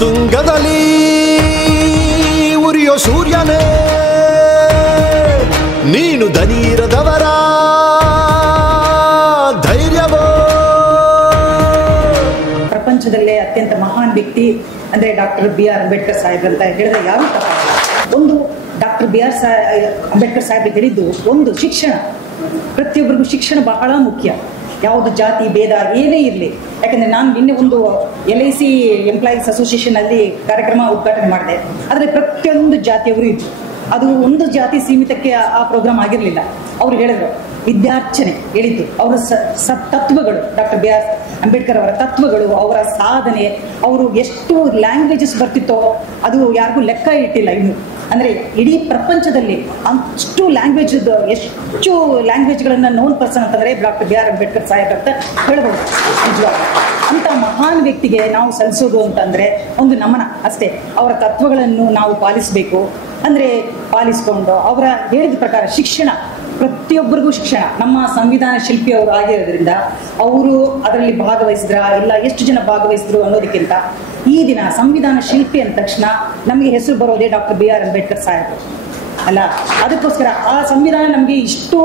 ತುಂಗದಲ್ಲಿ ಉರಿಯೋ ಸೂರ್ಯನೇ ನೀನು ದನೀರದವರ ಧೈರ್ಯವೋ. ಪ್ರಪಂಚದಲ್ಲೇ ಅತ್ಯಂತ ಮಹಾನ್ ವ್ಯಕ್ತಿ ಅಂದ್ರೆ ಡಾಕ್ಟರ್ BR ಅಂಬೇಡ್ಕರ್ ಸಾಹೇಬ್ ಅಂತ ಹೇಳಿದ್ರೆ ಯಾವ ಒಂದು ಡಾಕ್ಟರ್ BR ಅಂಬೇಡ್ಕರ್ ಸಾಹೇಬ್ ಹೇಳಿದ್ದು ಒಂದು ಶಿಕ್ಷಣ. ಪ್ರತಿಯೊಬ್ಬರಿಗೂ ಶಿಕ್ಷಣ ಬಹಳ ಮುಖ್ಯ. ಯಾವುದು ಜಾತಿ ಭೇದ ಏನೇ ಇರಲಿ. ಯಾಕಂದರೆ ನಾನು ನಿನ್ನೆ ಒಂದು LIC ಎಂಪ್ಲಾಯೀಸ್ ಅಸೋಸಿಯೇಷನ್ ಅಲ್ಲಿ ಕಾರ್ಯಕ್ರಮ ಉದ್ಘಾಟನೆ ಮಾಡಿದೆ. ಆದರೆ ಪ್ರತಿಯೊಂದು ಜಾತಿಯವರು ಇದ್ರು. ಅದು ಒಂದು ಜಾತಿ ಸೀಮಿತಕ್ಕೆ ಆ ಪ್ರೋಗ್ರಾಮ್ ಆಗಿರಲಿಲ್ಲ. ಅವರು ಹೇಳಿದ್ರು ವಿದ್ಯಾರ್ಚನೆ ಹೇಳಿದ್ದು ಅವರ ತತ್ವಗಳು, ಡಾಕ್ಟರ್ BR ಅಂಬೇಡ್ಕರ್ ಅವರ ತತ್ವಗಳು, ಅವರ ಸಾಧನೆ, ಅವರು ಎಷ್ಟು ಲ್ಯಾಂಗ್ವೇಜಸ್ ಬರ್ತಿತ್ತೋ ಅದು ಯಾರಿಗೂ ಲೆಕ್ಕ ಇಟ್ಟಿಲ್ಲ ಇನ್ನು. ಅಂದರೆ ಇಡೀ ಪ್ರಪಂಚದಲ್ಲಿ ಅಷ್ಟು ಲ್ಯಾಂಗ್ವೇಜ್ ಎಷ್ಟು ಲ್ಯಾಂಗ್ವೇಜ್ಗಳನ್ನು ನೋನ್ ಪರ್ಸನ್ ಅಂತಂದರೆ ಡಾಕ್ಟರ್ BR ಅಂಬೇಡ್ಕರ್ ಸಾಹೇಬ್ ಅಂತ ಹೇಳ್ಬೋದು. ನಿಜವಾಗ ಅಂಥ ಮಹಾನ್ ವ್ಯಕ್ತಿಗೆ ನಾವು ಸಲ್ಲಿಸೋದು ಅಂತಂದರೆ ಒಂದು ನಮನ ಅಷ್ಟೇ. ಅವರ ತತ್ವಗಳನ್ನು ನಾವು ಪಾಲಿಸಬೇಕು. ಅಂದರೆ ಪಾಲಿಸ್ಕೊಂಡು ಅವರ ಹೇಳಿದ ಪ್ರಕಾರ ಶಿಕ್ಷಣ, ಪ್ರತಿಯೊಬ್ಬರಿಗೂ ಶಿಕ್ಷಣ. ನಮ್ಮ ಸಂವಿಧಾನ ಶಿಲ್ಪಿ ಅವರು ಆಗಿರೋದ್ರಿಂದ ಅವರು ಅದರಲ್ಲಿ ಭಾಗವಹಿಸಿದ್ರ ಇಲ್ಲ ಎಷ್ಟು ಜನ ಭಾಗವಹಿಸಿದ್ರು ಅನ್ನೋದಕ್ಕಿಂತ ಈ ದಿನ ಸಂವಿಧಾನ ಶಿಲ್ಪಿ ಅಂದ ತಕ್ಷಣ ನಮಗೆ ಹೆಸರು ಬರೋದೇ ಡಾಕ್ಟರ್ BR ಅಂಬೇಡ್ಕರ್ ಸಾಹೇಬ್ ಅಲ್ಲ. ಅದಕ್ಕೋಸ್ಕರ ಆ ಸಂವಿಧಾನ ನಮಗೆ ಇಷ್ಟು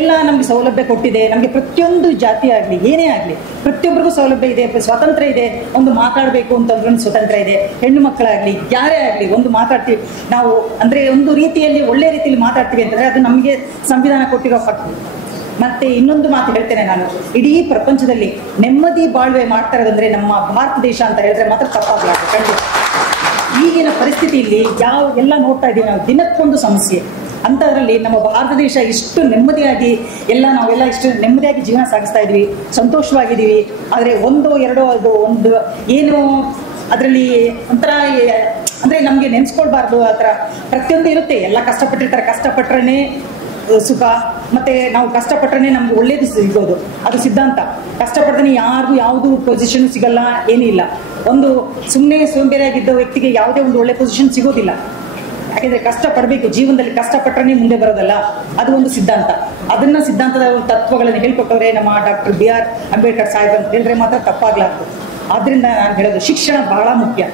ಎಲ್ಲ ನಮಗೆ ಸೌಲಭ್ಯ ಕೊಟ್ಟಿದೆ. ನಮಗೆ ಪ್ರತಿಯೊಂದು ಜಾತಿ ಆಗಲಿ ಏನೇ ಆಗಲಿ ಪ್ರತಿಯೊಬ್ಬರಿಗೂ ಸೌಲಭ್ಯ ಇದೆ, ಸ್ವಾತಂತ್ರ್ಯ ಇದೆ. ಒಂದು ಮಾತಾಡಬೇಕು ಅಂತಂದ್ರೂ ಸ್ವತಂತ್ರ ಇದೆ. ಹೆಣ್ಣು ಮಕ್ಕಳಾಗಲಿ ಯಾರೇ ಆಗಲಿ ಒಂದು ಮಾತಾಡ್ತೀವಿ ನಾವು, ಅಂದರೆ ಒಂದು ರೀತಿಯಲ್ಲಿ ಒಳ್ಳೆ ರೀತಿಯಲ್ಲಿ ಮಾತಾಡ್ತೀವಿ ಅಂತಂದರೆ ಅದು ನಮಗೆ ಸಂವಿಧಾನ ಕೊಟ್ಟಿರೋ ಹಕ್ಕು. ಮತ್ತೆ ಇನ್ನೊಂದು ಮಾತು ಹೇಳ್ತೇನೆ ನಾನು, ಇಡೀ ಪ್ರಪಂಚದಲ್ಲಿ ನೆಮ್ಮದಿ ಬಾಳ್ವೆ ಮಾಡ್ತಾ ಇರೋದಂದ್ರೆ ನಮ್ಮ ಭಾರತ ದೇಶ ಅಂತ ಹೇಳಿದ್ರೆ ಮಾತ್ರ ತಪ್ಪಾಗಲಾರ್ದು. ಖಂಡಿತ ಈಗಿನ ಪರಿಸ್ಥಿತಿಯಲ್ಲಿ ಎಲ್ಲ ನೋಡ್ತಾ ಇದ್ದೀವಿ ನಾವು, ದಿನಕ್ಕೊಂದು ಸಮಸ್ಯೆ. ಅಂಥದ್ರಲ್ಲಿ ನಮ್ಮ ಭಾರತ ದೇಶ ಇಷ್ಟು ನೆಮ್ಮದಿಯಾಗಿ ನಾವೆಲ್ಲ ಇಷ್ಟು ನೆಮ್ಮದಿಯಾಗಿ ಜೀವನ ಸಾಗಿಸ್ತಾ ಇದ್ವಿ, ಸಂತೋಷವಾಗಿದ್ದೀವಿ. ಆದರೆ ಒಂದೋ ಎರಡೋ ಅದು ಒಂದು ಏನು ಅದರಲ್ಲಿ ಒಂಥರ ಅಂದರೆ ನಮಗೆ ನೆನೆಸ್ಕೊಳ್ಬಾರ್ದು. ಆ ಥರ ಪ್ರತಿಯೊಂದು ಇರುತ್ತೆ. ಎಲ್ಲ ಕಷ್ಟಪಟ್ಟಿರ್ತಾರೆ, ಕಷ್ಟಪಟ್ಟರೆ ಸುಖ, ಮತ್ತೆ ನಾವು ಕಷ್ಟಪಟ್ಟರೆ ನಮ್ಗೆ ಒಳ್ಳೇದು ಸಿಗೋದು, ಅದು ಸಿದ್ಧಾಂತ. ಕಷ್ಟಪಟ್ಟರೆ ಯಾರಿಗೂ ಯಾವುದು ಪೊಸಿಷನ್ ಸಿಗಲ್ಲ, ಏನಿಲ್ಲ. ಒಂದು ಸುಮ್ಮನೆ ಸೋಂಬೇರಿಯಾಗಿದ್ದ ವ್ಯಕ್ತಿಗೆ ಯಾವುದೇ ಒಂದು ಒಳ್ಳೆ ಪೊಸಿಷನ್ ಸಿಗೋದಿಲ್ಲ. ಯಾಕೆಂದರೆ ಕಷ್ಟಪಡಬೇಕು, ಜೀವನದಲ್ಲಿ ಕಷ್ಟಪಟ್ಟರೆ ಮುಂದೆ ಬರೋದಲ್ಲ, ಅದು ಒಂದು ಸಿದ್ಧಾಂತ. ಅದನ್ನ ಸಿದ್ಧಾಂತದ ಒಂದು ತತ್ವಗಳನ್ನು ಹೇಳ್ಕೊಟ್ಟವ್ರೆ ನಮ್ಮ ಡಾಕ್ಟರ್ BR ಅಂಬೇಡ್ಕರ್ ಸಾಹೇಬ್ ಅಂತ ಹೇಳಿದ್ರೆ ಮಾತ್ರ ತಪ್ಪಾಗ್ಲಾರ್ದು. ಆದ್ರಿಂದ ನಾನು ಹೇಳೋದು ಶಿಕ್ಷಣ ಬಹಳ ಮುಖ್ಯ.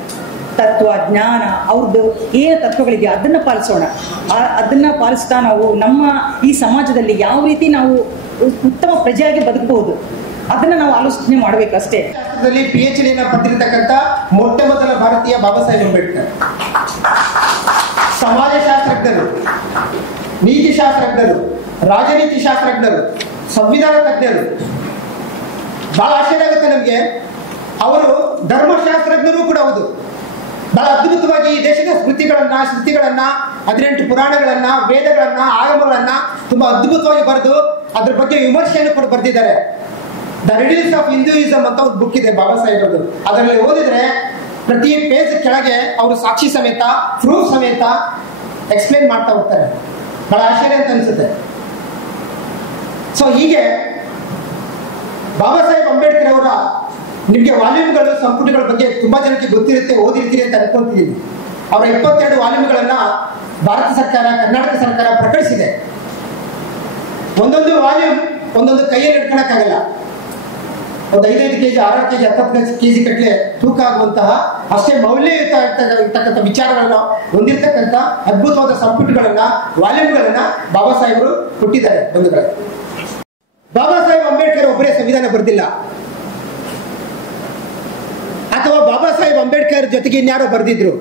ತತ್ವ ಜ್ಞಾನ ಅವ್ರದ್ದು ಏನು ತತ್ವಗಳಿದೆಯೋ ಅದನ್ನ ಪಾಲಿಸೋಣ. ಅದನ್ನ ಪಾಲಿಸ್ತಾ ನಾವು ನಮ್ಮ ಈ ಸಮಾಜದಲ್ಲಿ ಯಾವ ರೀತಿ ನಾವು ಉತ್ತಮ ಪ್ರಜೆಯಾಗಿ ಬದುಕಬಹುದು ಅದನ್ನ ನಾವು ಆಲೋಚನೆ ಮಾಡಬೇಕು ಅಷ್ಟೇ. PhD ಪಡೆದಿರತಕ್ಕಂಥ ಮೊಟ್ಟ ಮೊದಲ ಭಾರತೀಯ ಬಾಬಾ ಸಾಹೇಬ್ ಅಂಬೇಡ್ಕರ್. ಸಮಾಜಶಾಸ್ತ್ರಜ್ಞರು, ನೀತಿಶಾಸ್ತ್ರಜ್ಞರು, ರಾಜನೀತಿ ಶಾಸ್ತ್ರಜ್ಞರು, ಸಂವಿಧಾನ ತಜ್ಞರು. ಬಹಳ ಆಶ್ಚರ್ಯ ಆಗುತ್ತೆ ನಮಗೆ. ಅವರು ಧರ್ಮಶಾಸ್ತ್ರಜ್ಞರು ಕೂಡ ಹೌದು. ಬಹಳ ಅದ್ಭುತವಾಗಿ ಈ ದೇಶದ ಶ್ರುತಿಗಳನ್ನ 18 ಪುರಾಣಗಳನ್ನ, ವೇದಗಳನ್ನ, ಆಗಮಗಳನ್ನ ತುಂಬಾ ಅದ್ಭುತವಾಗಿ ಬರೆದು ಅದ್ರ ಬಗ್ಗೆ ವಿಮರ್ಶೆಯನ್ನು ಕೂಡ ಬರೆದಿದ್ದಾರೆ. ದ ರಿಡಲ್ಸ್ ಆಫ್ ಹಿಂದೂಯಿಸಂ ಅಂತ ಒಂದು ಬುಕ್ ಇದೆ ಬಾಬಾ ಸಾಹೇಬ್ ಅದು. ಅದರಲ್ಲಿ ಓದಿದ್ರೆ ಪ್ರತಿ ಪೇಜ್ ಕೆಳಗೆ ಅವರು ಸಾಕ್ಷಿ ಸಮೇತ, ಪ್ರೂಫ್ ಸಮೇತ ಎಕ್ಸ್ಪ್ಲೇನ್ ಮಾಡ್ತಾ ಹೋಗ್ತಾರೆ. ಬಹಳ ಆಶ್ಚರ್ಯ ಅಂತ ಅನ್ಸುತ್ತೆ. ಸೊ ಹೀಗೆ ಬಾಬಾ ಸಾಹೇಬ್ ಅಂಬೇಡ್ಕರ್ ಅವರ ನಿಮಗೆ ವಾಲ್ಯೂಮ್ಗಳು, ಸಂಪುಟಗಳ ಬಗ್ಗೆ ತುಂಬಾ ಜನಕ್ಕೆ ಗೊತ್ತಿರುತ್ತೆ, ಓದಿರ್ತೀರಿ ಅಂತ ಅನ್ಕೊಂತಿದ್ದೀನಿ. ಅವರ 22 ವಾಲ್ಯೂಮ್ಗಳನ್ನ ಭಾರತ ಸರ್ಕಾರ, ಕರ್ನಾಟಕ ಸರ್ಕಾರ ಪ್ರಕಟಿಸಿದೆ. ಒಂದೊಂದು ವಾಲ್ಯೂಮ್ ಒಂದೊಂದು ಕೈಯಲ್ಲಿ ಇಟ್ಕೊಳಕ್ಕಾಗಲ್ಲ. ಒಂದು 5 kg, 6 kg, 10 kg ಗಟ್ಟಲೆ ತೂಕ ಆಗುವಂತಹ ಅಷ್ಟೇ ಮೌಲ್ಯಯುತ ಇರ್ತಕ್ಕಂಥ ವಿಚಾರಗಳನ್ನ ಹೊಂದಿರತಕ್ಕಂಥ ಅದ್ಭುತವಾದ ಸಂಪುಟಗಳನ್ನ, ವಾಲ್ಯೂಮ್ಗಳನ್ನ ಬಾಬಾ ಸಾಹೇಬರು ಕೊಟ್ಟಿದ್ದಾರೆ. ಬಂಧುಗಳೇ, ಬಾಬಾ ಸಾಹೇಬ್ ಅಂಬೇಡ್ಕರ್ ಒಬ್ಬರೇ ಸಂವಿಧಾನ ಬರೆದಿಲ್ಲ, ಅಥವಾ ಬಾಬಾ ಸಾಹೇಬ್ ಅಂಬೇಡ್ಕರ್ ಜೊತೆಗೆ ಇನ್ಯಾರೋ ಬರೆದಿದ್ರು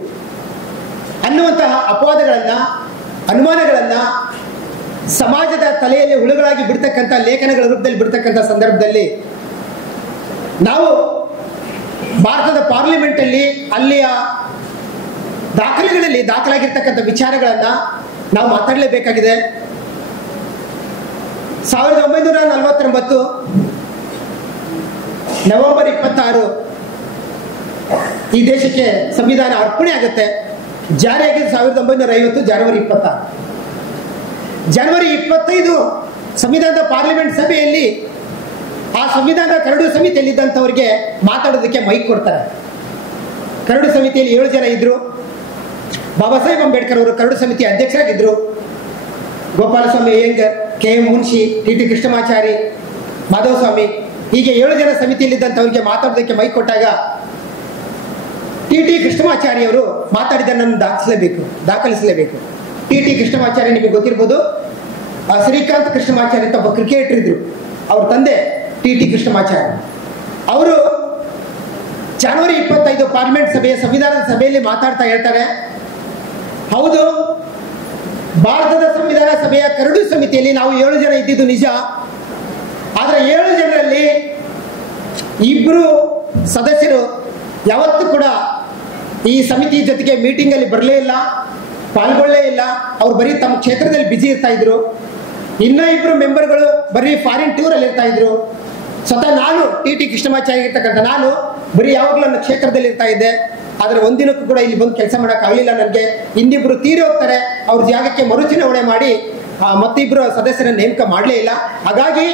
ಅನ್ನುವಂತಹ ಅಪವಾದಗಳನ್ನ, ಅನುಮಾನಗಳನ್ನ ಸಮಾಜದ ತಲೆಯಲ್ಲಿ ಹುಳುಗಳಾಗಿ ಬಿಡ್ತಕ್ಕಂಥ ಲೇಖನಗಳ ರೂಪದಲ್ಲಿ ಬಿಡ್ತಕ್ಕಂಥ ಸಂದರ್ಭದಲ್ಲಿ ನಾವು ಭಾರತದ ಪಾರ್ಲಿಮೆಂಟ್ ಅಲ್ಲಿ ಅಲ್ಲಿಯ ದಾಖಲೆಗಳಲ್ಲಿ ದಾಖಲಾಗಿರ್ತಕ್ಕಂಥ ವಿಚಾರಗಳನ್ನ ನಾವು ಮಾತಾಡಲೇಬೇಕಾಗಿದೆ. 1949 ನವೆಂಬರ್ 26 ಈ ದೇಶಕ್ಕೆ ಸಂವಿಧಾನ ಅರ್ಪಣೆ ಆಗುತ್ತೆ. ಜಾರಿಯಾಗಿದೆ 1950 ಜನವರಿ 26. ಜನವರಿ 25 ಸಂವಿಧಾನದ ಪಾರ್ಲಿಮೆಂಟ್ ಸಭೆಯಲ್ಲಿ ಆ ಸಂವಿಧಾನದ ಕರಡು ಸಮಿತಿಯಲ್ಲಿದ್ದಂಥವ್ರಿಗೆ ಮಾತಾಡೋದಕ್ಕೆ ಮೈಕ್ ಕೊಡ್ತಾರೆ. ಕರಡು ಸಮಿತಿಯಲ್ಲಿ 7 ಜನ ಇದ್ರು. ಬಾಬಾ ಸಾಹೇಬ್ ಅಂಬೇಡ್ಕರ್ ಅವರು ಕರಡು ಸಮಿತಿ ಅಧ್ಯಕ್ಷರಾಗಿದ್ದರು. ಗೋಪಾಲಸ್ವಾಮಿ ಅಯ್ಯಂಗರ್, KM ಮುನ್ಷಿ, TT ಕೃಷ್ಣಮಾಚಾರಿ, ಮಾಧವಸ್ವಾಮಿ, ಹೀಗೆ 7 ಜನ ಸಮಿತಿಯಲ್ಲಿದ್ದಂಥವ್ರಿಗೆ ಮಾತಾಡೋದಕ್ಕೆ ಮೈಕ್ ಕೊಟ್ಟಾಗ TT ಕೃಷ್ಣಮಾಚಾರಿ ಅವರು ಮಾತಾಡಿದ್ದನ್ನು ದಾಖಲಿಸಲೇಬೇಕು. TT ಕೃಷ್ಣಮಾಚಾರಿ ನಿಮಗೆ ಗೊತ್ತಿರ್ಬೋದು, ಶ್ರೀಕಾಂತ್ ಕೃಷ್ಣಮಾಚಾರಿ ಅಂತ ಒಬ್ಬ ಕ್ರಿಕೆಟರ್ ಇದ್ರು. ಅವ್ರ ತಂದೆ TT ಕೃಷ್ಣಮಾಚಾರಿ. ಅವರು ಜನವರಿ 25 ಪಾರ್ಲಿಮೆಂಟ್ ಸಭೆಯ ಸಂವಿಧಾನದ ಸಭೆಯಲ್ಲಿ ಮಾತಾಡ್ತಾ ಹೇಳ್ತಾರೆ, ಹೌದು, ಭಾರತದ ಸಂವಿಧಾನ ಸಭೆಯ ಕರಡು ಸಮಿತಿಯಲ್ಲಿ ನಾವು 7 ಜನ ಇದ್ದಿದ್ದು ನಿಜ. ಆದರೆ 7 ಜನರಲ್ಲಿ 2 ಸದಸ್ಯರು ಯಾವತ್ತೂ ಕೂಡ ಈ ಸಮಿತಿ ಜೊತೆಗೆ ಮೀಟಿಂಗ್ ಅಲ್ಲಿ ಬರಲೇ ಇಲ್ಲ, ಪಾಲ್ಗೊಳ್ಳೇ ಇಲ್ಲ. ಅವ್ರು ಬರೀ ತಮ್ಮ ಕ್ಷೇತ್ರದಲ್ಲಿ ಬಿಜಿ ಇರ್ತಾ ಇದ್ರು. ಇನ್ನ 2 ಮೆಂಬರ್ಗಳು ಬರೀ ಫಾರಿನ್ ಟೂರ್ ಅಲ್ಲಿ ಇರ್ತಾ ಇದ್ರು. ಸ್ವತಃ ನಾನು TT ಕೃಷ್ಣಮಾಚಾರಿ ಇರ್ತಕ್ಕಂಥ ನಾನು ಬರೀ ಯಾವಾಗಲೂ ನನ್ನ ಕ್ಷೇತ್ರದಲ್ಲಿ ಇರ್ತಾ ಇದ್ದೆ. ಆದ್ರೆ ಒಂದಿನಕ್ಕೂ ಕೂಡ ಇಲ್ಲಿ ಬಂದು ಕೆಲಸ ಮಾಡಕ್ ಆಗ್ಲಿಲ್ಲ ನನಗೆ. ಇನ್ನಿಬ್ರು ತೀರಿ ಹೋಗ್ತಾರೆ, ಅವ್ರ ಜಾಗಕ್ಕೆ ಮರುಚುನಾವಣೆ ಮಾಡಿ ಮತ್ತಿಬ್ರು ಸದಸ್ಯರನ್ನ ನೇಮಕ ಮಾಡಲೇ ಇಲ್ಲ. ಹಾಗಾಗಿ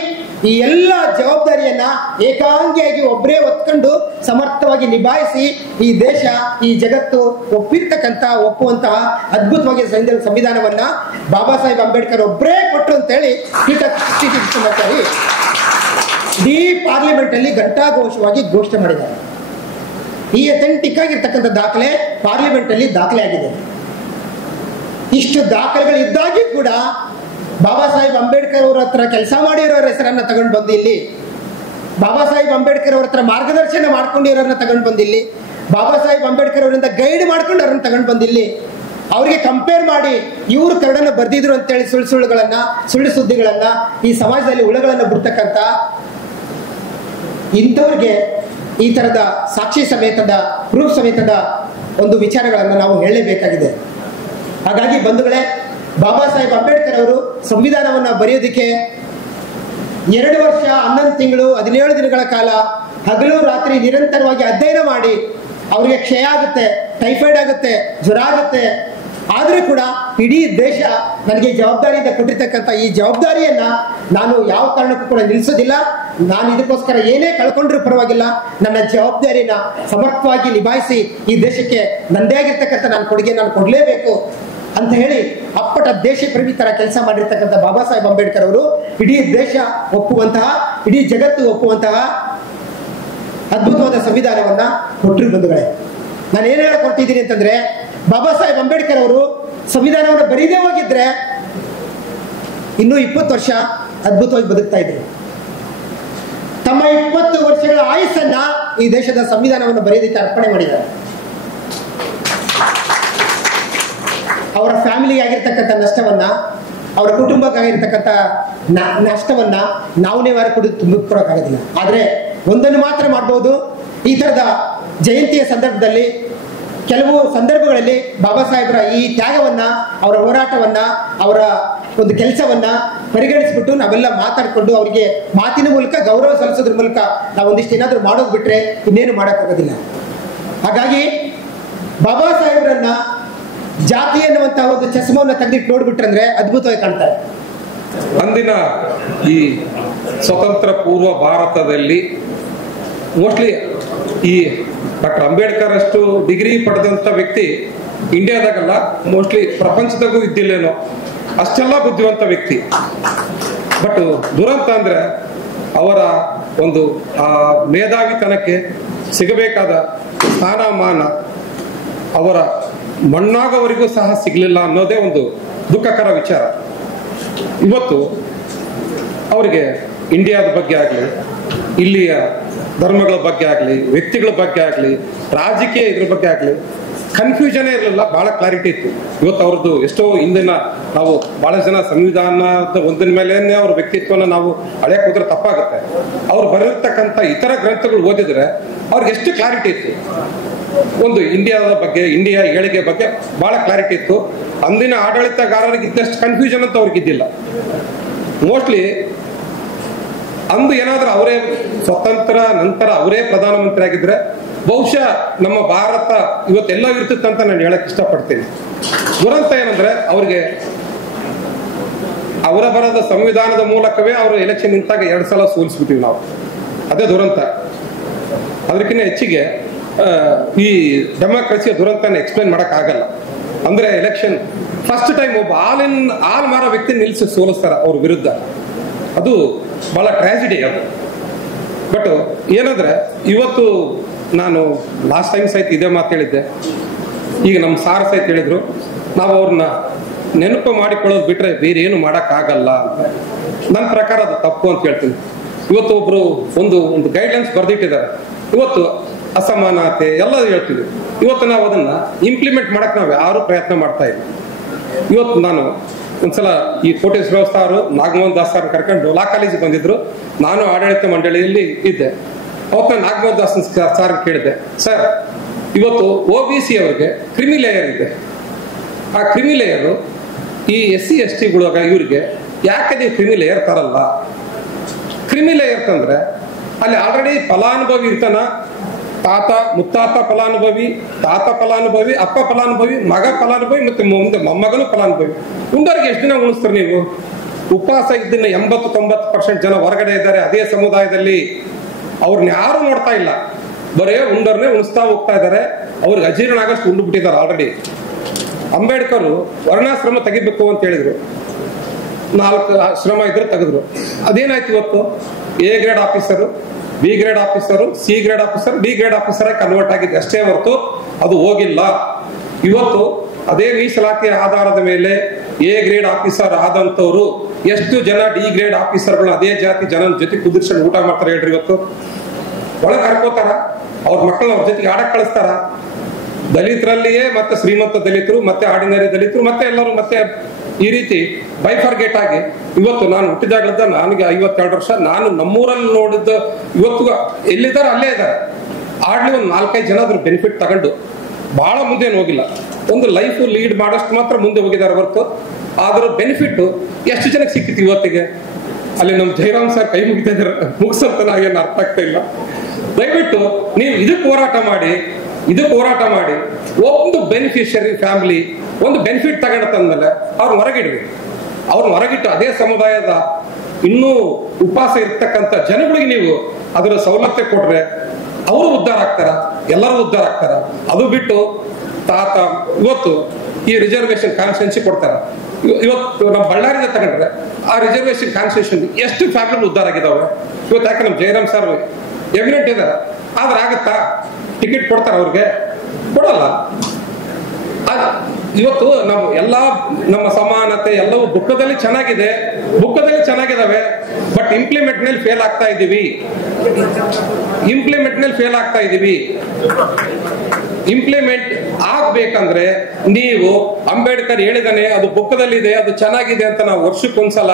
ಈ ಎಲ್ಲ ಜವಾಬ್ದಾರಿಯನ್ನ ಏಕಾಂಗಿಯಾಗಿ ಒಬ್ಬರೇ ಒತ್ಕೊಂಡು ಸಮರ್ಥವಾಗಿ ನಿಭಾಯಿಸಿ ಈ ದೇಶ, ಈ ಜಗತ್ತು ಒಪ್ಪುವಂತಹ ಅದ್ಭುತವಾಗಿ ಸಂವಿಧಾನವನ್ನ ಬಾಬಾ ಸಾಹೇಬ್ ಅಂಬೇಡ್ಕರ್ ಒಬ್ಬರೇ ಕೊಟ್ಟರು ಅಂತೇಳಿ ಕೃಷ್ಣಮಾಚಾರಿ ಇಡೀ ಪಾರ್ಲಿಮೆಂಟ್ ಅಲ್ಲಿ ಘಂಟಾಘೋಷವಾಗಿ ಘೋಷಣೆ ಮಾಡಿದ್ದಾರೆ. ಈ ಅಥೆಂಟಿಕ್ ಆಗಿರ್ತಕ್ಕಂಥ ದಾಖಲೆ ಪಾರ್ಲಿಮೆಂಟ್ ಅಲ್ಲಿ ದಾಖಲೆ ಆಗಿದೆ. ಇಷ್ಟು ದಾಖಲೆಗಳು ಇದ್ದಾಗಿ ಕೂಡ ಬಾಬಾ ಸಾಹೇಬ್ ಅಂಬೇಡ್ಕರ್ ಅವರ ಹತ್ರ ಕೆಲಸ ಮಾಡಿರೋರ ಹೆಸರನ್ನ ತಗೊಂಡು ಬಂದು ಇಲ್ಲಿ, ಬಾಬಾ ಸಾಹೇಬ್ ಅಂಬೇಡ್ಕರ್ ಅವ್ರ ಹತ್ರ ಮಾರ್ಗದರ್ಶನ ಮಾಡ್ಕೊಂಡಿರೋರನ್ನ ತಗೊಂಡು ಬಂದಿಲ್ಲಿ, ಬಾಬಾ ಸಾಹೇಬ್ ಅಂಬೇಡ್ಕರ್ ಅವರಿಂದ ಗೈಡ್ ಮಾಡ್ಕೊಂಡು ಅವ್ರನ್ನ ತಗೊಂಡು ಬಂದಿಲ್ಲಿ ಅವ್ರಿಗೆ ಕಂಪೇರ್ ಮಾಡಿ ಇವರು ಕರಡನ್ನು ಬರ್ದಿದ್ರು ಅಂತೇಳಿ ಸುಳ್ಳು ಸುದ್ದಿಗಳನ್ನ ಈ ಸಮಾಜದಲ್ಲಿ ಹುಳಗಳನ್ನ ಬಿಡ್ತಕ್ಕಂಥ ಇಂಥವ್ರಿಗೆ ಈ ತರದ ಸಾಕ್ಷಿ ಸಮೇತದ ಪ್ರೂಫ್ ಸಮೇತದ ಒಂದು ವಿಚಾರಗಳನ್ನು ನಾವು ಹೇಳಲೇಬೇಕಾಗಿದೆ. ಹಾಗಾಗಿ ಬಂಧುಗಳೇ, ಬಾಬಾ ಸಾಹೇಬ್ ಅಂಬೇಡ್ಕರ್ ಅವರು ಸಂವಿಧಾನವನ್ನ ಬರೆಯೋದಕ್ಕೆ 2 ವರ್ಷ 11 ತಿಂಗಳು 17 ದಿನಗಳ ಕಾಲ ಹಗಲು ರಾತ್ರಿ ನಿರಂತರವಾಗಿ ಅಧ್ಯಯನ ಮಾಡಿ, ಅವರಿಗೆ ಕ್ಷಯ ಆಗುತ್ತೆ, ಟೈಫಾಯ್ಡ್ ಆಗುತ್ತೆ, ಜ್ವರ ಆಗುತ್ತೆ, ಆದ್ರೂ ಕೂಡ ಇಡೀ ದೇಶ ನನಗೆ ಜವಾಬ್ದಾರಿಯಿಂದ ಕೊಟ್ಟಿರ್ತಕ್ಕಂಥ ಈ ಜವಾಬ್ದಾರಿಯನ್ನ ನಾನು ಯಾವ ಕಾರಣಕ್ಕೂ ಕೂಡ ನಿಲ್ಲಿಸೋದಿಲ್ಲ. ನಾನು ಇದಕ್ಕೋಸ್ಕರ ಏನೇ ಕಳ್ಕೊಂಡ್ರೂ ಪರವಾಗಿಲ್ಲ, ನನ್ನ ಜವಾಬ್ದಾರಿನ ಸಮರ್ಥವಾಗಿ ನಿಭಾಯಿಸಿ ಈ ದೇಶಕ್ಕೆ ನಂದೇ ಆಗಿರ್ತಕ್ಕಂಥ ನನ್ನ ಕೊಡುಗೆ ನಾನು ಕೊಡಲೇಬೇಕು ಅಂತ ಹೇಳಿ ಅಪ್ಪಟ ದೇಶ ಪ್ರೇಮಿ ತರ ಕೆಲಸ ಮಾಡಿರ್ತಕ್ಕಂಥ ಬಾಬಾ ಸಾಹೇಬ್ ಅಂಬೇಡ್ಕರ್ ಅವರು ಇಡೀ ದೇಶ ಒಪ್ಪುವಂತಹ, ಇಡೀ ಜಗತ್ತು ಒಪ್ಪುವಂತಹ ಅದ್ಭುತವಾದ ಸಂವಿಧಾನವನ್ನ ಕೊಟ್ಟರು. ಬಂಧುಗಳೇ, ನಾನು ಏನ್ ಹೇಳಿಕೊಟ್ಟಿದ್ದೀನಿ ಅಂತಂದ್ರೆ, ಬಾಬಾ ಸಾಹೇಬ್ ಅಂಬೇಡ್ಕರ್ ಅವರು ಸಂವಿಧಾನವನ್ನು ಬರೀದೇ ಹೋಗಿದ್ರೆ ಇನ್ನೂ 20 ವರ್ಷ ಅದ್ಭುತವಾಗಿ ಬದುಕ್ತಾ ಇದ್ರು. ತಮ್ಮ 20 ವರ್ಷಗಳ ಆಯುಸ್ಸನ್ನ ಈ ದೇಶದ ಸಂವಿಧಾನವನ್ನು ಬರೆಯೋದಕ್ಕೆ ಅರ್ಪಣೆ ಮಾಡಿದ್ದಾರೆ. ಅವರ ಫ್ಯಾಮಿಲಿಗೆ ಆಗಿರ್ತಕ್ಕಂಥ ನಷ್ಟವನ್ನ, ಅವರ ಕುಟುಂಬಕ್ಕಾಗಿರ್ತಕ್ಕಂಥ ನಷ್ಟವನ್ನ ನಾವೇ ತುಂಬಿಕೊಡೋಕ್ಕಾಗೋದಿಲ್ಲ. ಆದ್ರೆ ಒಂದನ್ನು ಮಾತ್ರ ಮಾಡಬಹುದು, ಈ ತರದ ಜಯಂತಿಯ ಸಂದರ್ಭದಲ್ಲಿ ಕೆಲವು ಸಂದರ್ಭಗಳಲ್ಲಿ ಬಾಬಾ ಸಾಹೇಬರ ಈ ತ್ಯಾಗವನ್ನ, ಅವರ ಹೋರಾಟವನ್ನ, ಅವರ ಒಂದು ಕೆಲಸವನ್ನ ಪರಿಗಣಿಸ್ಬಿಟ್ಟು ನಾವೆಲ್ಲ ಮಾತಾಡ್ಕೊಂಡು ಅವರಿಗೆ ಮಾತಿನ ಮೂಲಕ ಗೌರವ ಸಲ್ಲಿಸೋದ್ರ ಮೂಲಕ ನಾವು ಒಂದಿಷ್ಟು ಏನಾದ್ರೂ ಮಾಡೋದು ಬಿಟ್ರೆ ಇನ್ನೇನು ಮಾಡೋಕ್ಕಾಗೋದಿಲ್ಲ. ಹಾಗಾಗಿ ಬಾಬಾ ಸಾಹೇಬ್ರನ್ನ ಜಾತಿ ಎನ್ನುವಂತಹ ಒಂದು ಚಸ್ಮವನ್ನು ತೆಗೆದಿಟ್ಟು ನೋಡ್ಬಿಟ್ರಂದ್ರೆ ಅದ್ಭುತವಾಗಿ ಕಾಣ್ತಾರೆ. ಅಂದಿನ ಈ ಸ್ವತಂತ್ರ ಪೂರ್ವ ಭಾರತದಲ್ಲಿ ಮೋಸ್ಟ್ಲಿ ಈ ಡಾಕ್ಟರ್ ಅಂಬೇಡ್ಕರ್ ಅಷ್ಟು ಡಿಗ್ರಿ ಪಡೆದಂತ ವ್ಯಕ್ತಿ ಇಂಡಿಯಾದಾಗಲ್ಲ, ಮೋಸ್ಟ್ಲಿ ಪ್ರಪಂಚದಾಗೂ ಇದ್ದಿಲ್ಲೇನೋ, ಅಷ್ಟೆಲ್ಲ ಬುದ್ಧಿವಂತ ವ್ಯಕ್ತಿ. ಬಟ್ ದುರಂತ ಅಂದ್ರೆ ಅವರ ಒಂದು ಮೇಧಾವಿತನಕ್ಕೆ ಸಿಗಬೇಕಾದ ಸ್ಥಾನಮಾನ ಅವರ ಮಣ್ಣಾಗವರಿಗೂ ಸಹ ಸಿಗಲಿಲ್ಲ ಅನ್ನೋದೇ ಒಂದು ದುಃಖಕರ ವಿಚಾರ. ಇವತ್ತು ಅವರಿಗೆ ಇಂಡಿಯಾದ ಬಗ್ಗೆ ಆಗಲಿ, ಇಲ್ಲಿಯ ಧರ್ಮಗಳ ಬಗ್ಗೆ ಆಗಲಿ, ವ್ಯಕ್ತಿಗಳ ಬಗ್ಗೆ ಆಗಲಿ, ರಾಜಕೀಯ ಇದ್ರ ಬಗ್ಗೆ ಆಗಲಿ ಕನ್ಫ್ಯೂಷನ್ ಇರಲಿಲ್ಲ, ಬಹಳ ಕ್ಲಾರಿಟಿ ಇತ್ತು. ಇವತ್ತು ಅವ್ರದ್ದು ಎಷ್ಟೋ ಹಿಂದಿನ ನಾವು ಬಹಳ ಜನ ಸಂವಿಧಾನದ ಒಂದಿನ ಮೇಲೇನೆ ಅವ್ರ ವ್ಯಕ್ತಿತ್ವನ ನಾವು ಹಳೆಯಕ್ಕೆ ಹೋದ್ರೆ ತಪ್ಪಾಗುತ್ತೆ. ಅವ್ರು ಬರೆದಿರ್ತಕ್ಕಂಥ ಇತರ ಗ್ರಂಥಗಳು ಓದಿದ್ರೆ ಅವ್ರಿಗೆ ಎಷ್ಟು ಕ್ಲಾರಿಟಿ ಇತ್ತು. ಒಂದು ಇಂಡಿಯಾದ ಬಗ್ಗೆ, ಇಂಡಿಯಾ ಏಳಿಗೆ ಬಗ್ಗೆ ಬಹಳ ಕ್ಲಾರಿಟಿ ಇತ್ತು. ಅಂದಿನ ಆಡಳಿತಗಾರರಿಗೆ ಇದ್ದಷ್ಟು ಕನ್ಫ್ಯೂಷನ್ ಅಂತ ಅವ್ರಿಗಿದ್ದಿಲ್ಲ. ಮೋಸ್ಟ್ಲಿ ಅಂದು ಏನಾದ್ರೂ ಅವರೇ ಸ್ವತಂತ್ರ ನಂತರ ಅವರೇ ಪ್ರಧಾನಮಂತ್ರಿ ಆಗಿದ್ರೆ ಬಹುಶಃ ನಮ್ಮ ಭಾರತ ಇವತ್ತೆಲ್ಲ ಇರ್ತಿತ್ತಂತ ನಾನು ಹೇಳಕ್ ಇಷ್ಟಪಡ್ತೀನಿ. ದುರಂತ ಏನಂದ್ರೆ ಅವ್ರಿಗೆ ಅವರ ಬರದ ಸಂವಿಧಾನದ ಮೂಲಕವೇ ಅವರು ಎಲೆಕ್ಷನ್ ನಿಂತಾಗ 2 ಸಲ ಸೋಲಿಸ್ಬಿಟ್ಟಿವಿ ನಾವು. ಅದೇ ದುರಂತ. ಅದಕ್ಕಿಂತ ಹೆಚ್ಚಿಗೆ ಈ ಡೆಮಾಕ್ರಸಿಯ ದುರಂತನ ಎಕ್ಸ್ಪ್ಲೈನ್ ಮಾಡಕ್ ಆಗಲ್ಲ. ಅಂದ್ರೆ ಎಲೆಕ್ಷನ್ ಫಸ್ಟ್ ಟೈಮ್ ಒಬ್ಬ ಹಾಲ್ ಮಾರೋ ವ್ಯಕ್ತಿ ನಿಲ್ಸಿ ಸೋಲಿಸ್ತಾರ ಅವ್ರ ವಿರುದ್ಧ. ಅದು ಬಹಳ ಟ್ರಾಜಿಡಿ ಅದು. ಬಟ್ ಏನಂದ್ರೆ ಇವತ್ತು ನಾನು ಲಾಸ್ಟ್ ಟೈಮ್ ಸಹಿತ ಇದೇ ಮಾತು ಹೇಳಿದ್ದೆ, ಈಗ ನಮ್ಮ ಸಾರ್ ಸಹಿತ ಹೇಳಿದ್ರು, ನಾವು ಅವ್ರನ್ನ ನೆನಪು ಮಾಡಿಕೊಳ್ಳೋದು ಬಿಟ್ರೆ ಬೇರೆ ಏನು ಮಾಡಕ್ ಆಗಲ್ಲ ಅಂತ. ನನ್ನ ಪ್ರಕಾರ ಅದು ತಪ್ಪು ಅಂತ ಹೇಳ್ತೀನಿ. ಇವತ್ತು ಒಬ್ರು ಒಂದು ಗೈಡ್ಲೈನ್ಸ್ ಬರ್ದಿಟ್ಟಿದ್ದಾರೆ. ಇವತ್ತು ಅಸಮಾನತೆ ಎಲ್ಲ ಹೇಳ್ತೀವಿ. ಇವತ್ತು ನಾವು ಅದನ್ನ ಇಂಪ್ಲಿಮೆಂಟ್ ಮಾಡಕ್ ನಾವು ಯಾರು ಪ್ರಯತ್ನ ಮಾಡ್ತಾ ಇಲ್ಲ. ಇವತ್ತು ನಾನು ಒಂದ್ಸಲ ಈ ಕೋಟೇಶ್ವರ ಸಾರು ನಾಗಮೋಹನ್ ದಾಸ್ ಸಾರ್ ಕರ್ಕೊಂಡು ಲಾ ಕಾಲೇಜಿಗೆ ಬಂದಿದ್ರು. ನಾನು ಆಡಳಿತ ಮಂಡಳಿಯಲ್ಲಿ ಇದ್ದೆ. ಅವತ್ತು ನಾನು ನಾಗಮೋಹನ್ ದಾಸ್ ಸಾರ್ ಕೇಳಿದೆ, ಸರ್ ಇವತ್ತು OBC ಅವ್ರಿಗೆ ಕ್ರಿಮಿ ಲೇಯರ್ ಇದೆ. ಆ ಕ್ರಿಮಿ ಲೇಯರ್ ಈ SC ST ಇವ್ರಿಗೆ ಯಾಕೆ ನೀವು ಕ್ರಿಮಿ ಲೇಯರ್ ತರಲ್ಲ? ಕ್ರಿಮಿ ಲೇಯರ್ ತಂದ್ರೆ ಅಲ್ಲಿ ಆಲ್ರೆಡಿ ಫಲಾನುಭವಿ ಇರ್ತಾನ, ತಾತ ಮುತ್ತಾತ ಫಲಾನುಭವಿ, ತಾತ ಫಲಾನುಭವಿ, ಅಪ್ಪ ಫಲಾನುಭವಿ, ಮಗ ಫಲಾನುಭವಿ, ಮತ್ತೆ ಮುಂದೆ ಮೊಮ್ಮಗನು ಫಲಾನುಭವಿ. ಉಂಡವ್ರಿಗೆ ಎಷ್ಟು ದಿನ ಉಣಿಸ್ತಾರೆ ನೀವು? ಉಪವಾಸ ಇದ್ದನ್ನ 80-90% ಜನ ಹೊರಗಡೆ ಇದ್ದಾರೆ ಅದೇ ಸಮುದಾಯದಲ್ಲಿ. ಅವ್ರನ್ನ ಯಾರು ನೋಡ್ತಾ ಇಲ್ಲ, ಬರೇ ಉಂಡರ್ನೇ ಉಣಿಸ್ತಾ ಹೋಗ್ತಾ ಇದ್ದಾರೆ. ಅವ್ರಿಗೆ ಅಜೀರ್ಣ ಆಗಷ್ಟು ಉಂಡು ಬಿಟ್ಟಿದ್ದಾರೆ ಆಲ್ರೆಡಿ. ಅಂಬೇಡ್ಕರ್ ವರ್ಣಾಶ್ರಮ ತೆಗಿಬೇಕು ಅಂತ ಹೇಳಿದ್ರು. 4 ಆಶ್ರಮ ಇದ್ರೆ ತೆಗೆದ್ರು. ಅದೇನಾಯ್ತು? ಇವತ್ತು A grade officer, B grade officer, C grade officer, D grade officer convert ಆಗಿದೆ ಅಷ್ಟೇ ಹೊರತು ಅದು ಹೋಗಿಲ್ಲ. ಇವತ್ತು ಅದೇ ಮೀಸಲಾತಿ ಆಧಾರದ ಮೇಲೆ A ಗ್ರೇಡ್ ಆಫೀಸರ್ ಆದಂತವ್ರು ಎಷ್ಟು ಜನ D ಗ್ರೇಡ್ ಆಫೀಸರ್ಗಳು ಅದೇ ಜಾತಿ ಜನ ಜೊತೆ ಕುದುರ್ಸ್ಕೊಂಡು ಊಟ ಮಾಡ್ತಾರೆ ಹೇಳ್ರಿ? ಇವತ್ತು ಒಳಗೆ ಕರ್ಕೋತಾರ, ಅವ್ರ ಮಕ್ಕಳನ್ನ ಅವ್ರ ಜೊತೆಗೆ ಆಡಕ್ ಕಳಿಸ್ತಾರ. ದಲಿತರಲ್ಲಿಯೇ ಮತ್ತೆ ಶ್ರೀಮಂತ ದಲಿತರು, ಮತ್ತೆ ಆರ್ಡಿನರಿ ದಲಿತರು, ಮತ್ತೆ ಎಲ್ಲರೂ ಮತ್ತೆ ಈ ರೀತಿ ಬೈಫರ್ಗೇಟ್ ಆಗಿ ಇವತ್ತು ನಾನು ಹುಟ್ಟಿದಾಗಲಿದ್ದ ನನಗೆ 52 ವರ್ಷ. ನಾನು ನಮ್ಮೂರಲ್ಲಿ ನೋಡಿದ್ದ ಇವತ್ತು ಎಲ್ಲಿದ್ದಾರೆ ಅಲ್ಲೇ ಇದ್ದಾರೆ. ಆಡ್ಲಿ ಒಂದು 4-5 ಜನ ಅದ್ರ ಬೆನಿಫಿಟ್ ತಗೊಂಡು ಬಹಳ ಮುಂದೆ ಹೋಗಿಲ್ಲ. ಒಂದು ಲೈಫ್ ಲೀಡ್ ಮಾಡೋಷ್ಟು ಮಾತ್ರ ಮುಂದೆ ಹೋಗಿದ್ದಾರೆ ಹೊರತು ಅದ್ರ ಬೆನಿಫಿಟ್ ಎಷ್ಟು ಜನಕ್ಕೆ ಸಿಕ್ಕಿತ್ತು ಇವತ್ತಿಗೆ? ಅಲ್ಲಿ ನಮ್ಮ ಜಯರಾಮ್ ಸರ್ ಕೈ ಮುಗಿತಾ ಇದ್ದಾರೆ, ಮುಗಿಸಂತ ನಾವೇನು ಅರ್ಥ ಆಗ್ತಾ ಇಲ್ಲ. ದಯವಿಟ್ಟು ನೀವು ಇದಕ್ಕೆ ಹೋರಾಟ ಮಾಡಿ ಒಂದು ಬೆನಿಫಿಷಿಯರಿ ಫ್ಯಾಮಿಲಿ ಒಂದು ಬೆನಿಫಿಟ್ ತಗೊಂಡಂದ್ಮೇಲೆ ಅವ್ರನ್ನ ಹೊರಗಿಡ್ಬೇಕು. ಅವ್ರನ್ನ ಹೊರಗಿಟ್ಟು ಅದೇ ಸಮುದಾಯದ ಇನ್ನೂ ಉಪವಾಸ ಇರ್ತಕ್ಕಂಥ ಜನಗಳಿಗೆ ನೀವು ಅದರ ಸೌಲಭ್ಯ ಕೊಟ್ರೆ ಅವರು ಉದ್ಧಾರ ಆಗ್ತಾರ, ಎಲ್ಲರೂ ಉದ್ಧಾರ ಆಗ್ತಾರ. ಅದು ಬಿಟ್ಟು ತಾತ ಇವತ್ತು ಈ ರಿಸರ್ವೇಶನ್ ಕಾನ್ಸ್ಟಿಟ್ಯೂನ್ಸಿ ಕೊಡ್ತಾರ. ಇವತ್ತು ನಮ್ಮ ಬಳ್ಳಾರಿಯಿಂದ ತಗೊಂಡ್ರೆ ಆ ರಿಸರ್ವೇಶನ್ ಕಾನ್ಸ್ಟಿಟ್ಯೂಷನ್ ಎಷ್ಟು ಫ್ಯಾಮಿಲಿ ಉದ್ಧಾರ ಆಗಿದಾವೆ ಇವತ್ತು. ಯಾಕೆ ನಮ್ಮ ಜಯರಾಮ್ ಸರ್ ಎಮಿನೆಂಟ್ ಇದಾರೆ, ಆದ್ರೆ ಆಗತ್ತಾ? ಟಿಕೆಟ್ ಕೊಡ್ತಾರ ಅವ್ರಿಗೆ? ಕೊಡಲ್ಲ. ಇವತ್ತು ನಾವು ನಮ್ಮ ಸಮಾನತೆ ಎಲ್ಲವೂ ಬುಕ್ಕದಲ್ಲಿ ಚೆನ್ನಾಗಿದಾವೆ. ಬಟ್ ಇಂಪ್ಲಿಮೆಂಟ್ ನಲ್ಲಿ ಫೇಲ್ ಆಗ್ತಾ ಇದೀವಿ. ಇಂಪ್ಲಿಮೆಂಟ್ ಆಗ್ಬೇಕಂದ್ರೆ ನೀವು ಅಂಬೇಡ್ಕರ್ ಹೇಳಿದಾನೆ, ಅದು ಬುಕ್ಕದಲ್ಲಿದೆ, ಅದು ಚೆನ್ನಾಗಿದೆ ಅಂತ ನಾವು ವರ್ಷಕ್ಕೊಂದ್ಸಲ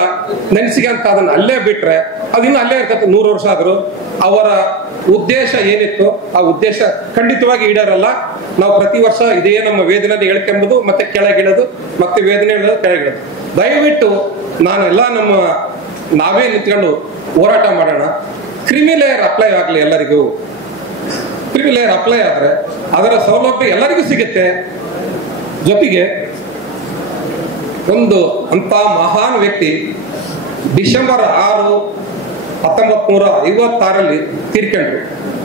ನೆನೆಸಿಗೆ ಅಂತ ಅದನ್ನ ಅಲ್ಲೇ ಬಿಟ್ರೆ ಅದಿನ್ನು ಅಲ್ಲೇ ಇರ್ತದೆ 100 ವರ್ಷ ಆದ್ರೂ. ಅವರ ಉದ್ದೇಶ ಏನಿತ್ತು ಆ ಉದ್ದೇಶ ಖಂಡಿತವಾಗಿ ಈಡೇರಲ್ಲ. ನಾವು ಪ್ರತಿ ವರ್ಷ ಇದೇ ನಮ್ಮ ವೇದನೆ ಹೇಳ್ಕೊಂಬುದು, ಮತ್ತೆ ಕೆಳಗಿಳೋದು, ಮತ್ತೆ ವೇದನೆ ಹೇಳೋದು, ಕೆಳಗಿಳೋದು. ದಯವಿಟ್ಟು ನಾವೇ ನಿಂತ್ಕೊಂಡು ಹೋರಾಟ ಮಾಡೋಣ. ಕ್ರಿಮಿ ಲೇಯರ್ ಅಪ್ಲೈ ಆಗ್ಲಿ ಎಲ್ಲರಿಗೂ. ಕ್ರಿಮಿ ಲೇಯರ್ ಅಪ್ಲೈ ಆದ್ರೆ ಅದರ ಸೌಲಭ್ಯ ಎಲ್ಲರಿಗೂ ಸಿಗುತ್ತೆ. ಜೊತೆಗೆ ಒಂದು ಅಂತ ಮಹಾನ್ ವ್ಯಕ್ತಿ ಡಿಸೆಂಬರ್ 6, 1956 ತೀರ್ಕೊಂಡ್ರು.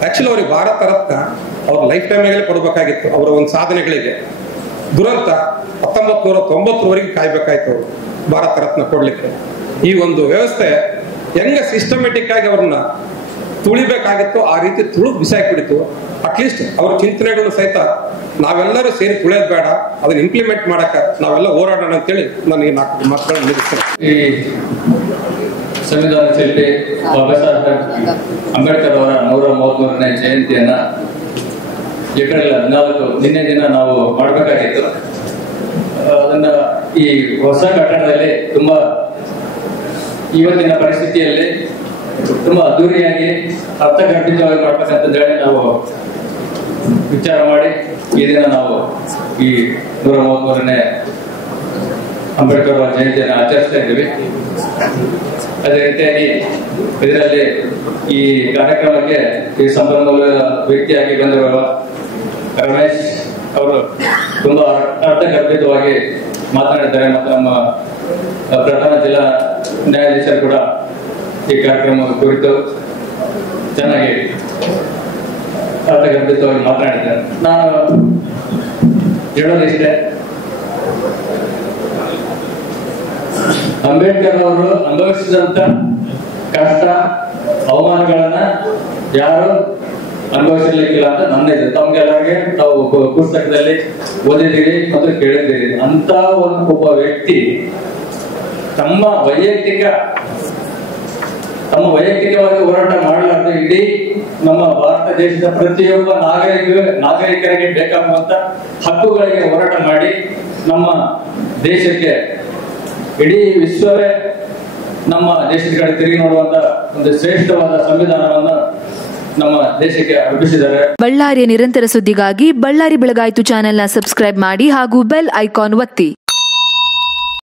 ಆಕ್ಚುಲಿ ಅವ್ರಿಗೆ ಭಾರತ ರತ್ನ ಅವ್ರ ಲೈಫ್ ಟೈಮ್ನಾಗಲೇ ಕೊಡ್ಬೇಕಾಗಿತ್ತು ಅವರ ಒಂದು ಸಾಧನೆಗಳಿಗೆ. ದುರಂತ 1990 ಕಾಯ್ಬೇಕಾಯ್ತು ಅವರು ಭಾರತ ರತ್ನ ಕೊಡ್ಲಿಕ್ಕೆ. ಈ ಒಂದು ವ್ಯವಸ್ಥೆ ಹೆಂಗ ಸಿಸ್ಟಮೆಟಿಕ್ ಆಗಿ ಅವ್ರನ್ನ ತುಳಿಬೇಕಾಗಿತ್ತು ಆ ರೀತಿ ತುಳು ಬಿಸಾಕ್ಬಿಡಿತು. ಅಟ್ಲೀಸ್ಟ್ ಅವ್ರ ಚಿಂತನೆಗಳು ಸಹಿತ ನಾವೆಲ್ಲರೂ ಸೇರಿ ತುಳಿಯೋದು ಬೇಡ, ಅದನ್ನ ಇಂಪ್ಲಿಮೆಂಟ್ ಮಾಡಕ ನಾವೆಲ್ಲ ಹೋರಾಡೋಣ ಅಂತೇಳಿ ನಾನು ಈ 4 ಮಾತುಗಳನ್ನು ನಿಲ್ಲಿಸ್ತೇನೆ. ಈ ಸಂವಿಧಾನ ಶಿಲ್ಪಿ ಬಾಬಾ ಸಾಹೇಬ್ ಅಂಬೇಡ್ಕರ್ ಅವರ 133ನೇ ಜಯಂತಿಯನ್ನ ಏಪ್ರಿಲ್ 14 ನಿನ್ನೆ ದಿನ ನಾವು ಮಾಡಬೇಕಾಗಿತ್ತು. ಅದನ್ನ ಈ ಹೊಸ ಕಟ್ಟಡದಲ್ಲಿ ತುಂಬಾ ಇವತ್ತಿನ ಪರಿಸ್ಥಿತಿಯಲ್ಲಿ ತುಂಬಾ ಅದ್ದೂರಿಯಾಗಿ ಅರ್ಥಗರ್ಭಿತವಾಗಿ ಮಾಡ್ಬೇಕಂತ ಹೇಳಿ ನಾವು ವಿಚಾರ ಮಾಡಿ ಈ ದಿನ ನಾವು ಈ 133ನೇ ಅಂಬೇಡ್ಕರ್ ಅವರ ಜಯಂತಿಯನ್ನು ಆಚರಿಸ್ತಾ ಇದ್ದೀವಿ. ಅದೇ ರೀತಿಯಾಗಿ ಇದರಲ್ಲಿ ಈ ಕಾರ್ಯಕ್ರಮಕ್ಕೆ ಈ ಸಂಪನ್ಮೂಲ ವ್ಯಕ್ತಿಯಾಗಿ ಬಂದಿರುವ ರಮೇಶ್ ಅವರು ತುಂಬಾ ಅರ್ಥಗರ್ಭಿತವಾಗಿ ಮಾತನಾಡಿದ್ದಾರೆ ಮತ್ತು ನಮ್ಮ ಪ್ರಧಾನ ಜಿಲ್ಲಾ ನ್ಯಾಯಾಧೀಶರು ಕೂಡ ಈ ಕಾರ್ಯಕ್ರಮ ಕುರಿತು ಚೆನ್ನಾಗಿ ಅರ್ಥಗರ್ಭಿತವಾಗಿ ಮಾತನಾಡಿದ್ದಾರೆ. ನಾನು ಹೇಳೋದಿಷ್ಟೇ, ಅಂಬೇಡ್ಕರ್ ಅವರು ಅನುಭವಿಸಿದಂತ ಕಷ್ಟ ಅವಮಾನಗಳನ್ನ ಯಾರು ಅನುಭವಿಸಿರ್ಲಿಕ್ಕಿಲ್ಲ ಅಂತ ನನ್ನ ಇದೆ. ತಮ್ಗೆಲ್ಲರಿಗೆ ತಾವು ಪುಸ್ತಕದಲ್ಲಿ ಓದಿದ್ದೀರಿ ಮತ್ತು ಕೇಳಿದ್ದೀರಿ. ಅಂತ ಒಬ್ಬ ವ್ಯಕ್ತಿ ತಮ್ಮ ವೈಯಕ್ತಿಕವಾಗಿ ಹೋರಾಟ ಮಾಡಲಾರ್ದು ಇಡೀ ನಮ್ಮ ಭಾರತ ದೇಶದ ಪ್ರತಿಯೊಬ್ಬ ನಾಗರಿಕರಿಗೆ ಬೇಕಾಗುವಂತ ಹಕ್ಕುಗಳಿಗೆ ಹೋರಾಟ ಮಾಡಿ ನಮ್ಮ ದೇಶಕ್ಕೆ ಇಡೀ ವಿಶ್ವವೇ ನಮ್ಮ ದೇಶದ ಕಡೆ ತಿರುಗಿ ನೋಡುವಂತ ಒಂದು ಶ್ರೇಷ್ಠವಾದ ಸಂವಿಧಾನವನ್ನು ನಮ್ಮ ದೇಶಕ್ಕೆ ಅರ್ಪಿಸಿದ್ದಾರೆ. ಬಳ್ಳಾರಿಯ ನಿರಂತರ ಸುದ್ದಿಗಾಗಿ ಬಳ್ಳಾರಿ ಬೆಳಗಾಯಿತು ಚಾನೆಲ್ನ ಸಬ್ಸ್ಕ್ರೈಬ್ ಮಾಡಿ ಹಾಗೂ ಬೆಲ್ ಐಕಾನ್ ಒತ್ತಿ.